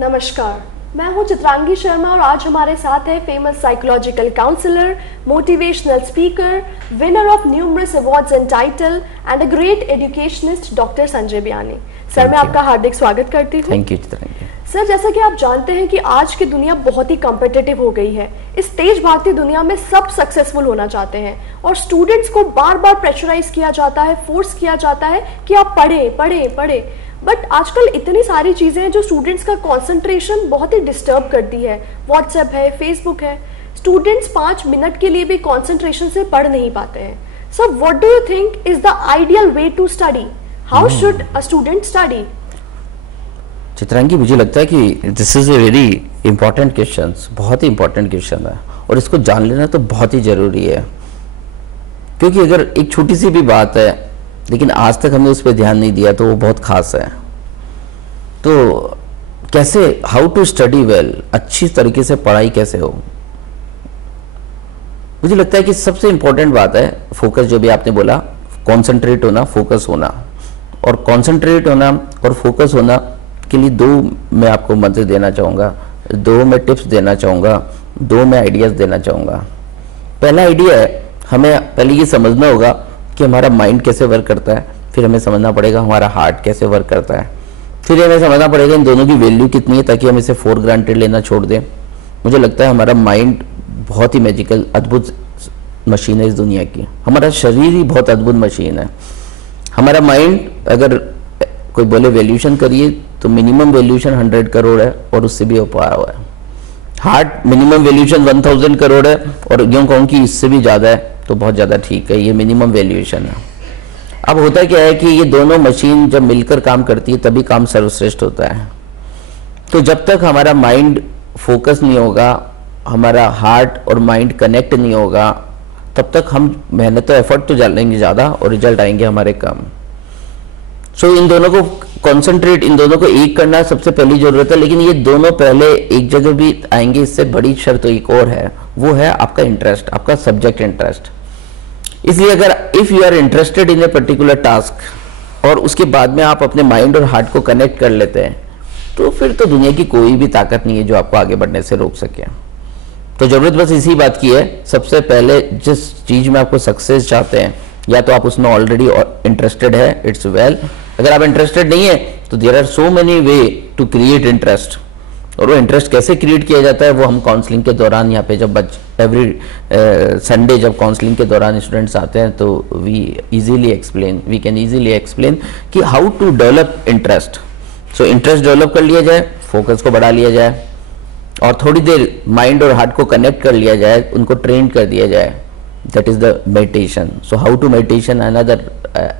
नमस्कार, मैं हूं चित्रांगी शर्मा और आज हमारे साथ है famous psychological counsellor, motivational speaker, winner of numerous awards and title and a great educationist doctor Sanjay Biyani. Sir, मैं आपका हार्दिक स्वागत करती हूँ। Thank you Chitrangi. सर, जैसा कि आप जानते हैं कि आज की दुनिया बहुत ही कॉम्पिटिटिव हो गई है। इस तेज भागती दुनिया में सब सक्सेसफुल होना चाहते हैं और स्टूडेंट्स को बार बार प्रेशराइज किया जाता है, फोर्स किया जाता है कि आप पढ़े। बट आजकल इतनी सारी चीजें हैं जो स्टूडेंट्स का कंसंट्रेशन बहुत ही डिस्टर्ब करती है। व्हाट्सएप है, फेसबुक है, स्टूडेंट्स 5 मिनट के लिए भी कंसंट्रेशन से पढ़ नहीं पाते हैं। So what do you think is the ideal way to study? How should a student study? Chitrangi, मुझे लगता है कि this is a very important question, बहुत ही इंपॉर्टेंट क्वेश्चन है और इसको जान लेना तो बहुत ही जरूरी है। क्योंकि अगर एक छोटी सी भी बात है लेकिन आज तक हमने उस पर ध्यान नहीं दिया तो वो बहुत खास है। तो कैसे, हाउ टू स्टडी वेल, अच्छी तरीके से पढ़ाई कैसे हो? मुझे लगता है कि सबसे इंपॉर्टेंट बात है फोकस, जो भी आपने बोला, कॉन्सेंट्रेट होना, फोकस होना। और कॉन्सेंट्रेट होना और फोकस होना के लिए 2 मैं आपको मंत्र देना चाहूँगा, 2 मैं टिप्स देना चाहूँगा, 2 मैं आइडियाज देना चाहूँगा। पहला आइडिया है, हमें पहले ये समझना होगा कि हमारा माइंड कैसे वर्क करता है, फिर हमें समझना पड़ेगा हमारा हार्ट कैसे वर्क करता है, फिर हमें समझना पड़ेगा इन दोनों की वैल्यू कितनी है ताकि हम इसे फॉर ग्रांटेड लेना छोड़ दें। मुझे लगता है हमारा माइंड बहुत ही मैजिकल, अद्भुत मशीन है इस दुनिया की। हमारा शरीर ही बहुत अद्भुत मशीन है। हमारा माइंड, अगर कोई बोले वैल्यूशन करिए तो मिनिमम वैल्यूशन 100 करोड़ है और उससे भी ऊपर हुआ है। हार्ट मिनिमम वैल्यूशन 1000 करोड़ है और यूँ कहूँ कि इससे भी ज़्यादा है तो बहुत ज़्यादा ठीक है, ये मिनिमम वैल्यूएशन है। अब होता क्या है कि ये दोनों मशीन जब मिलकर काम करती है तभी काम सर्वश्रेष्ठ होता है। तो जब तक हमारा माइंड फोकस नहीं होगा, हमारा हार्ट और माइंड कनेक्ट नहीं होगा, तब तक हम मेहनत तो एफर्ट तो डालेंगे ज़्यादा और रिजल्ट आएंगे हमारे कम। सो इन दोनों को कॉन्सेंट्रेट, इन दोनों को एक करना सबसे पहली जरूरत है। लेकिन ये दोनों पहले एक जगह भी आएंगे, इससे बड़ी शर्त एक और है, वो है आपका इंटरेस्ट, आपका सब्जेक्ट इंटरेस्ट। इसलिए अगर if you are interested in a particular task और उसके बाद में आप अपने माइंड और हार्ट को कनेक्ट कर लेते हैं तो फिर तो दुनिया की कोई भी ताकत नहीं है जो आपको आगे बढ़ने से रोक सके। तो जरूरत बस इसी बात की है, सबसे पहले जिस चीज में आपको सक्सेस चाहते हैं या तो आप उसमें ऑलरेडी इंटरेस्टेड है, इट्स वेल। अगर आप इंटरेस्टेड नहीं है तो there are so many way to create interest. और वो इंटरेस्ट कैसे क्रिएट किया जाता है वो हम काउंसलिंग के दौरान, यहाँ पे जब एवरी संडे जब काउंसलिंग के दौरान स्टूडेंट्स आते हैं तो वी कैन इजीली एक्सप्लेन कि how to develop interest. So interest develop कर लिया जाए, फोकस को बढ़ा लिया जाए और थोड़ी देर माइंड और हार्ट को कनेक्ट कर लिया जाए, उनको ट्रेन कर दिया जाए। That is the meditation. So how to meditation? Another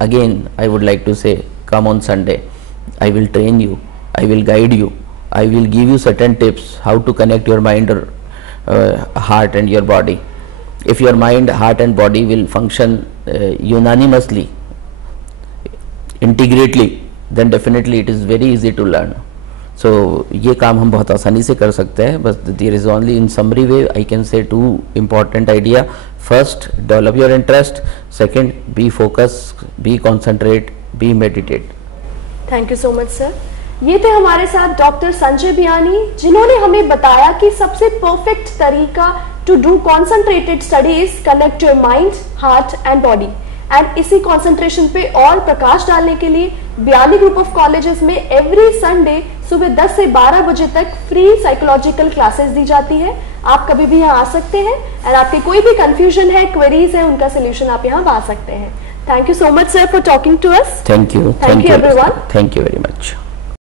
again I would like to say, come on Sunday, I will train you, I will guide you, I will give you certain tips how to connect your mind or heart and your body. If your mind, heart and body will function unanimously, integrately, then definitely it is very easy to learn. So ये काम हम बहुत आसानी से कर सकते हैं। बस there is only in summary way I can say 2 important idea. First, develop your interest. Second, be focused, be concentrate, be meditate. Thank you so much sir. ये थे हमारे साथ डॉक्टर संजय बियानी, जिन्होंने हमें बताया कि सबसे परफेक्ट तरीका to do concentrated studies, connect your mind, heart and body. And इसी कंसंट्रेशन पे और प्रकाश डालने के लिए बियानी ग्रुप ऑफ कॉलेजेस में एवरी संडे सुबह 10 से 12 बजे तक फ्री साइकोलॉजिकल क्लासेस दी जाती है। आप कभी भी यहाँ आ सकते हैं और आपके कोई भी कंफ्यूजन है, क्वेरीज है, उनका सोल्यूशन आप यहाँ पा सकते हैं। Thank you so much sir for talking to us. Thank you everyone. Thank you very much.